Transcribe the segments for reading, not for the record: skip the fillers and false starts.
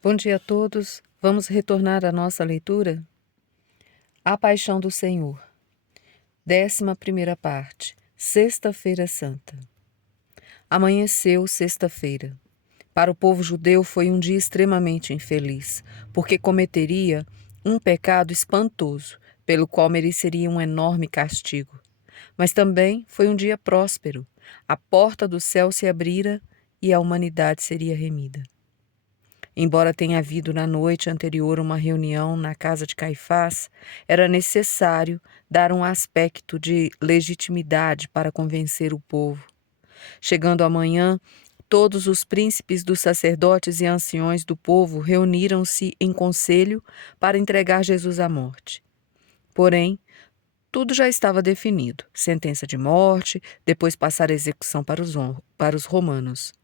Bom dia a todos. Vamos retornar à nossa leitura? A Paixão do Senhor. 11ª parte. Sexta-feira Santa. Amanheceu sexta-feira. Para o povo judeu foi um dia extremamente infeliz, porque cometeria um pecado espantoso, pelo qual mereceria um enorme castigo. Mas também foi um dia próspero. A porta do céu se abrira e a humanidade seria remida. Embora tenha havido na noite anterior uma reunião na casa de Caifás, era necessário dar um aspecto de legitimidade para convencer o povo. Chegando a manhã, todos os príncipes dos sacerdotes e anciões do povo reuniram-se em conselho para entregar Jesus à morte. Porém, tudo já estava definido: sentença de morte, depois passar a execução para os romanos.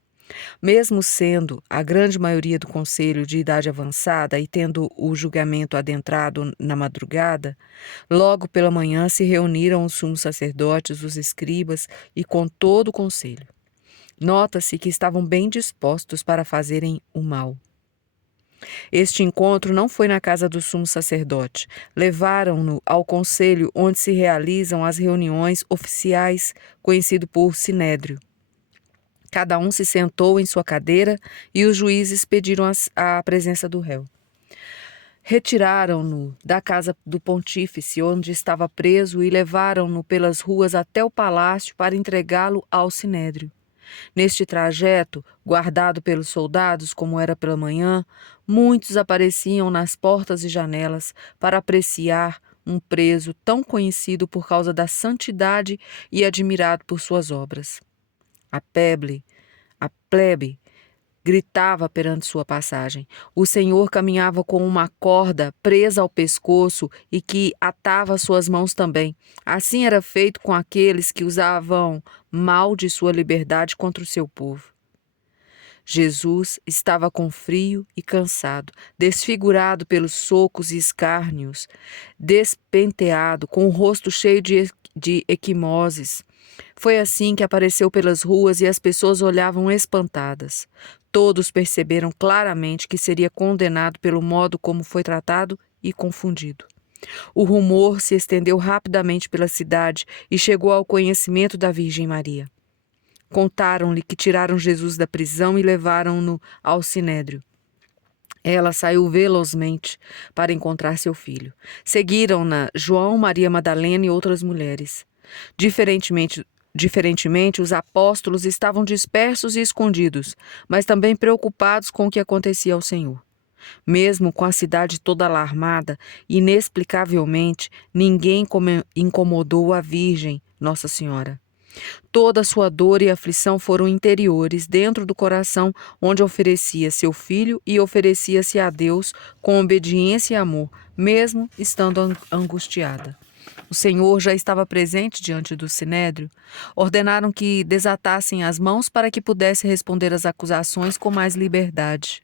Mesmo sendo a grande maioria do conselho de idade avançada e tendo o julgamento adentrado na madrugada, logo pela manhã se reuniram os sumos sacerdotes, os escribas e com todo o conselho. Nota-se que estavam bem dispostos para fazerem o mal. Este encontro não foi na casa do sumo sacerdote. Levaram-no ao conselho onde se realizam as reuniões oficiais, conhecido por Sinédrio. Cada um se sentou em sua cadeira e os juízes pediram a presença do réu. Retiraram-no da casa do pontífice, onde estava preso, e levaram-no pelas ruas até o palácio para entregá-lo ao sinédrio. Neste trajeto, guardado pelos soldados, como era pela manhã, muitos apareciam nas portas e janelas para apreciar um preso tão conhecido por causa da santidade e admirado por suas obras. A plebe gritava perante sua passagem. O Senhor caminhava com uma corda presa ao pescoço e que atava suas mãos também. Assim era feito com aqueles que usavam mal de sua liberdade contra o seu povo. Jesus estava com frio e cansado, desfigurado pelos socos e escárnios, despenteado, com o rosto cheio de equimoses. Foi assim que apareceu pelas ruas e as pessoas olhavam espantadas. Todos perceberam claramente que seria condenado pelo modo como foi tratado e confundido. O rumor se estendeu rapidamente pela cidade e chegou ao conhecimento da Virgem Maria. Contaram-lhe que tiraram Jesus da prisão e levaram-no ao sinédrio. Ela saiu velozmente para encontrar seu filho. Seguiram-na João, Maria Madalena e outras mulheres. Diferentemente, os apóstolos estavam dispersos e escondidos, mas também preocupados com o que acontecia ao Senhor. Mesmo com a cidade toda alarmada, inexplicavelmente, ninguém incomodou a Virgem, Nossa Senhora. Toda a sua dor e aflição foram interiores, dentro do coração, onde oferecia seu filho e oferecia-se a Deus com obediência e amor, mesmo estando angustiada. O Senhor já estava presente diante do sinédrio. Ordenaram que desatassem as mãos para que pudesse responder às acusações com mais liberdade.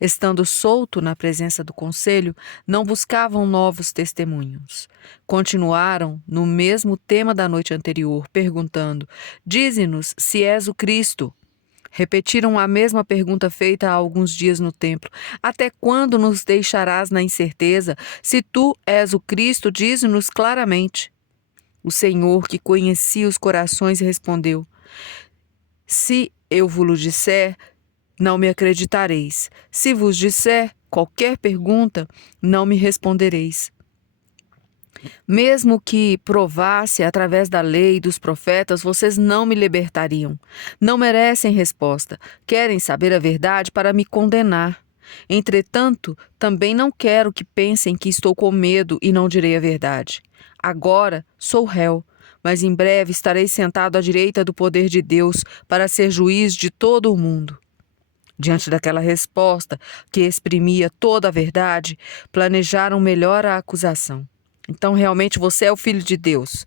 Estando solto na presença do conselho, não buscavam novos testemunhos. Continuaram no mesmo tema da noite anterior, perguntando: dize-nos se és o Cristo. Repetiram a mesma pergunta feita há alguns dias no templo: até quando nos deixarás na incerteza? Se tu és o Cristo, dize-nos claramente. O Senhor, que conhecia os corações, respondeu: se eu vos disser, não me acreditareis. Se vos disser qualquer pergunta, não me respondereis. Mesmo que provasse através da lei e dos profetas, vocês não me libertariam. Não merecem resposta. Querem saber a verdade para me condenar. Entretanto, também não quero que pensem que estou com medo e não direi a verdade. Agora sou réu, mas em breve estarei sentado à direita do poder de Deus para ser juiz de todo o mundo. Diante daquela resposta, que exprimia toda a verdade, planejaram melhor a acusação. Então, realmente você é o Filho de Deus?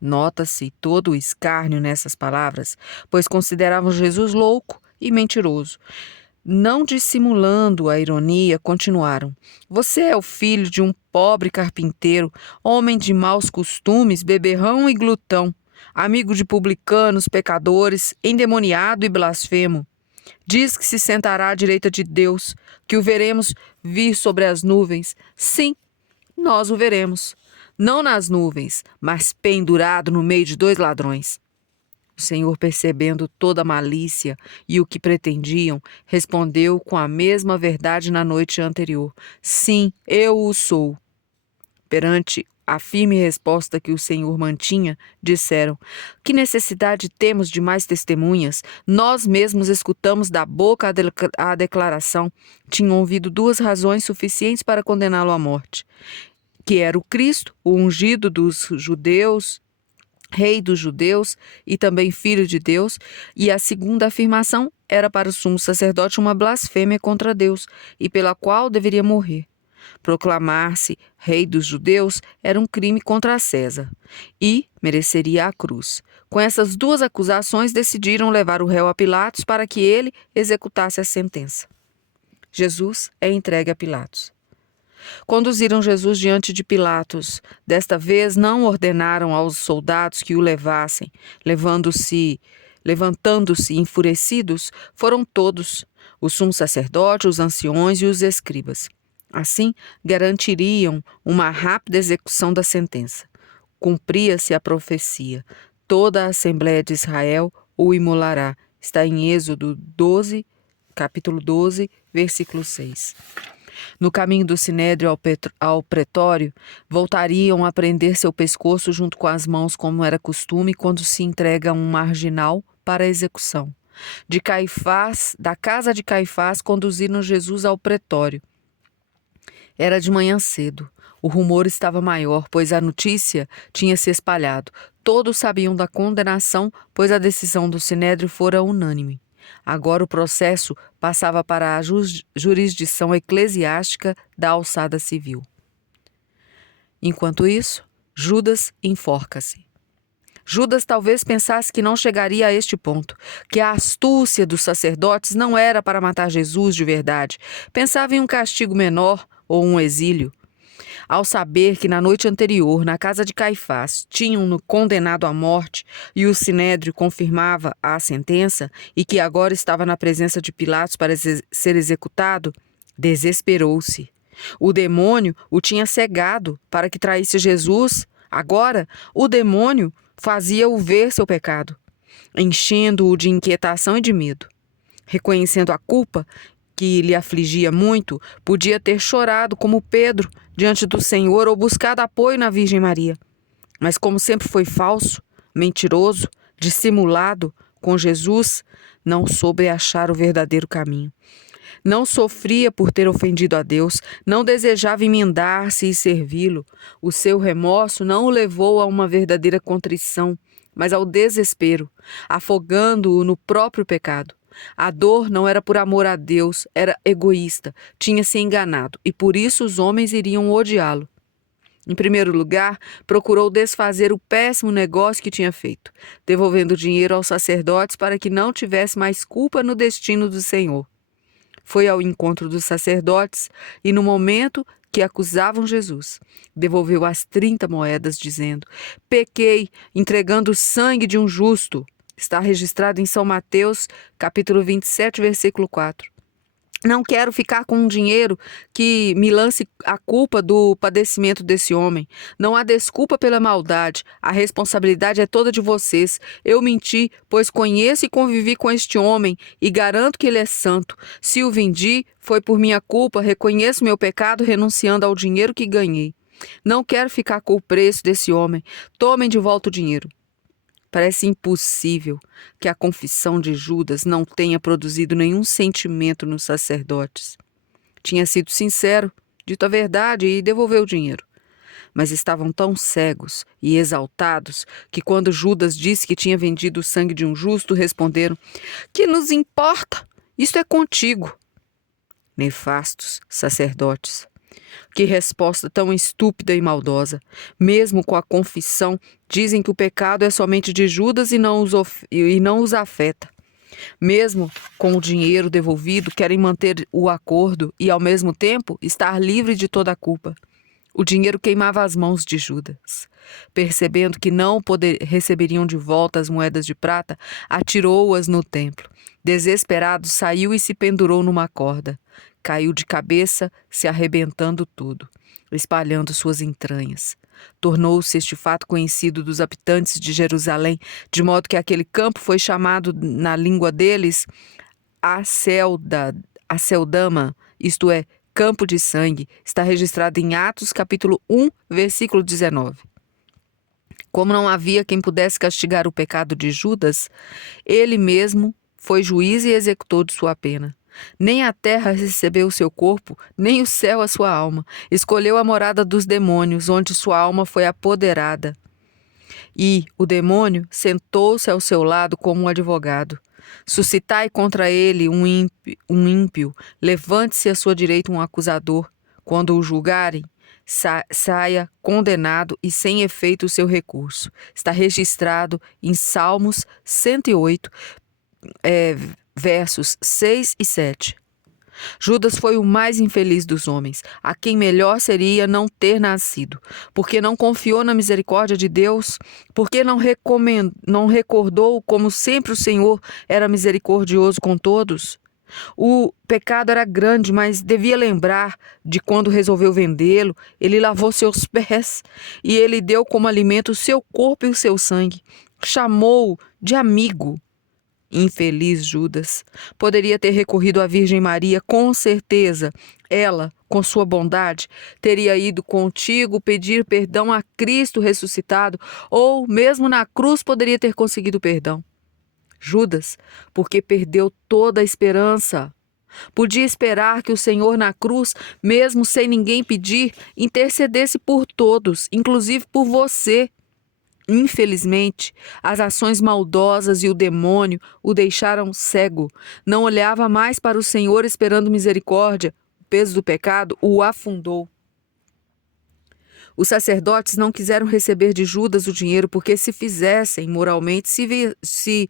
Nota-se todo o escárnio nessas palavras, pois consideravam Jesus louco e mentiroso. Não dissimulando a ironia, continuaram: você é o filho de um pobre carpinteiro, homem de maus costumes, beberrão e glutão, amigo de publicanos, pecadores, endemoniado e blasfemo. Diz que se sentará à direita de Deus, que o veremos vir sobre as nuvens. Sim, nós o veremos. Não nas nuvens, mas pendurado no meio de 2 ladrões. O Senhor, percebendo toda a malícia e o que pretendiam, respondeu com a mesma verdade na noite anterior: Sim, eu o sou. Perante a firme resposta que o Senhor mantinha, disseram: Que necessidade temos de mais testemunhas? Nós mesmos escutamos da boca a declaração. Tinham ouvido 2 razões suficientes para condená-lo à morte: que era o Cristo, o ungido dos judeus, Rei dos judeus e também Filho de Deus, e a segunda afirmação era para o sumo sacerdote uma blasfêmia contra Deus e pela qual deveria morrer. Proclamar-se Rei dos judeus era um crime contra César e mereceria a cruz. Com essas 2 acusações, decidiram levar o réu a Pilatos para que ele executasse a sentença. Jesus é entregue a Pilatos. Conduziram Jesus diante de Pilatos. Desta vez não ordenaram aos soldados que o levassem. Levantando-se enfurecidos, foram todos, o sumo sacerdote, os anciões e os escribas. Assim, garantiriam uma rápida execução da sentença. Cumpria-se a profecia: toda a Assembleia de Israel o imolará. Está em Êxodo 12, capítulo 12, versículo 6. No caminho do sinédrio ao pretório, voltariam a prender seu pescoço junto com as mãos, como era costume quando se entrega um marginal para a execução. Da casa de Caifás, conduziram Jesus ao pretório. Era de manhã cedo. O rumor estava maior, pois a notícia tinha se espalhado. Todos sabiam da condenação, pois a decisão do sinédrio fora unânime. Agora o processo passava para a jurisdição eclesiástica da alçada civil. Enquanto isso, Judas enforca-se. Judas talvez pensasse que não chegaria a este ponto, que a astúcia dos sacerdotes não era para matar Jesus de verdade. Pensava em um castigo menor ou um exílio. Ao saber que na noite anterior, na casa de Caifás, tinham-no condenado à morte e o sinédrio confirmava a sentença e que agora estava na presença de Pilatos para ser executado, desesperou-se. O demônio o tinha cegado para que traísse Jesus. Agora, o demônio fazia-o ver seu pecado, enchendo-o de inquietação e de medo. Reconhecendo a culpa que lhe afligia muito, podia ter chorado como Pedro diante do Senhor ou buscado apoio na Virgem Maria. Mas como sempre foi falso, mentiroso, dissimulado com Jesus, não soube achar o verdadeiro caminho. Não sofria por ter ofendido a Deus, não desejava emendar-se e servi-lo. O seu remorso não o levou a uma verdadeira contrição, mas ao desespero, afogando-o no próprio pecado. A dor não era por amor a Deus, era egoísta, tinha se enganado e por isso os homens iriam odiá-lo. Em primeiro lugar, procurou desfazer o péssimo negócio que tinha feito, devolvendo dinheiro aos sacerdotes para que não tivesse mais culpa no destino do Senhor. Foi ao encontro dos sacerdotes e, no momento que acusavam Jesus, devolveu as 30 moedas, dizendo: Pequei, entregando o sangue de um justo. Está registrado em São Mateus, capítulo 27, versículo 4. Não quero ficar com um dinheiro que me lance a culpa do padecimento desse homem. Não há desculpa pela maldade. A responsabilidade é toda de vocês. Eu menti, pois conheço e convivi com este homem e garanto que ele é santo. Se o vendi, foi por minha culpa. Reconheço meu pecado renunciando ao dinheiro que ganhei. Não quero ficar com o preço desse homem. Tomem de volta o dinheiro. Parece impossível que a confissão de Judas não tenha produzido nenhum sentimento nos sacerdotes. Tinha sido sincero, dito a verdade e devolveu o dinheiro. Mas estavam tão cegos e exaltados que quando Judas disse que tinha vendido o sangue de um justo, responderam: Que nos importa? Isto é contigo. Nefastos sacerdotes. Que resposta tão estúpida e maldosa. Mesmo com a confissão, dizem que o pecado é somente de Judas e não os afeta. Mesmo com o dinheiro devolvido, querem manter o acordo e, ao mesmo tempo, estar livre de toda a culpa. O dinheiro queimava as mãos de Judas. Percebendo que não receberiam de volta as moedas de prata, atirou-as no templo. Desesperado, saiu e se pendurou numa corda. Caiu de cabeça, se arrebentando todo, espalhando suas entranhas. Tornou-se este fato conhecido dos habitantes de Jerusalém, de modo que aquele campo foi chamado na língua deles Aceldama, isto é, campo de sangue. Está registrado em Atos capítulo 1, versículo 19. Como não havia quem pudesse castigar o pecado de Judas, ele mesmo foi juiz e executor de sua pena. Nem a terra recebeu o seu corpo, nem o céu a sua alma. Escolheu a morada dos demônios, onde sua alma foi apoderada. E o demônio sentou-se ao seu lado como um advogado. Suscitai contra ele um ímpio, levante-se à sua direita um acusador. Quando o julgarem, saia condenado e sem efeito o seu recurso. Está registrado em Salmos 108, versos 6 e 7. Judas foi o mais infeliz dos homens, a quem melhor seria não ter nascido, porque não confiou na misericórdia de Deus, porque não recordou como sempre o Senhor era misericordioso com todos. O pecado era grande, mas devia lembrar de quando resolveu vendê-lo. Ele lavou seus pés e ele deu como alimento o seu corpo e o seu sangue. Chamou-o de amigo. Infeliz Judas. Poderia ter recorrido à Virgem Maria, com certeza. Ela, com sua bondade, teria ido contigo pedir perdão a Cristo ressuscitado, ou mesmo na cruz poderia ter conseguido perdão. Judas, porque perdeu toda a esperança. Podia esperar que o Senhor na cruz, mesmo sem ninguém pedir, intercedesse por todos, inclusive por você. Infelizmente, as ações maldosas e o demônio o deixaram cego. Não olhava mais para o Senhor esperando misericórdia. O peso do pecado o afundou. Os sacerdotes não quiseram receber de Judas o dinheiro porque, se fizessem moralmente, se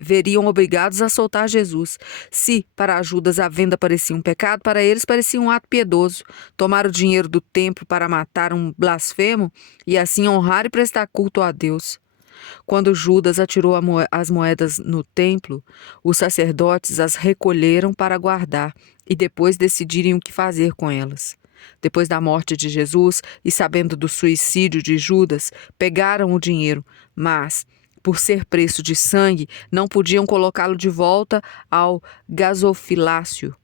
veriam obrigados a soltar Jesus. Se para Judas a venda parecia um pecado, para eles parecia um ato piedoso. Tomar o dinheiro do templo para matar um blasfemo e assim honrar e prestar culto a Deus. Quando Judas atirou as moedas no templo, os sacerdotes as recolheram para guardar e depois decidirem o que fazer com elas. Depois da morte de Jesus e sabendo do suicídio de Judas, pegaram o dinheiro, mas, por ser preço de sangue, não podiam colocá-lo de volta ao gasofilácio.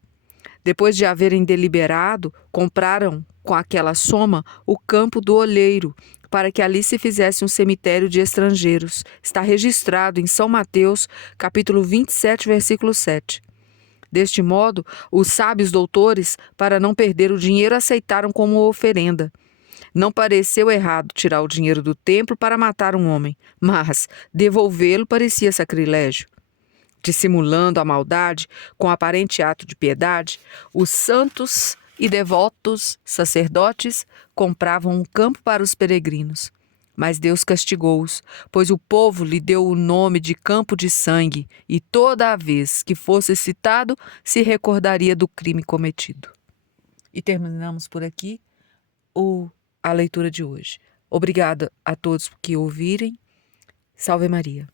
Depois de haverem deliberado, compraram com aquela soma o campo do olheiro, para que ali se fizesse um cemitério de estrangeiros. Está registrado em São Mateus, capítulo 27, versículo 7. Deste modo, os sábios doutores, para não perder o dinheiro, aceitaram como oferenda. Não pareceu errado tirar o dinheiro do templo para matar um homem, mas devolvê-lo parecia sacrilégio. Dissimulando a maldade com aparente ato de piedade, os santos e devotos sacerdotes compravam um campo para os peregrinos. Mas Deus castigou-os, pois o povo lhe deu o nome de campo de sangue, e toda a vez que fosse citado, se recordaria do crime cometido. E terminamos por aqui a leitura de hoje. Obrigada a todos que ouvirem. Salve Maria.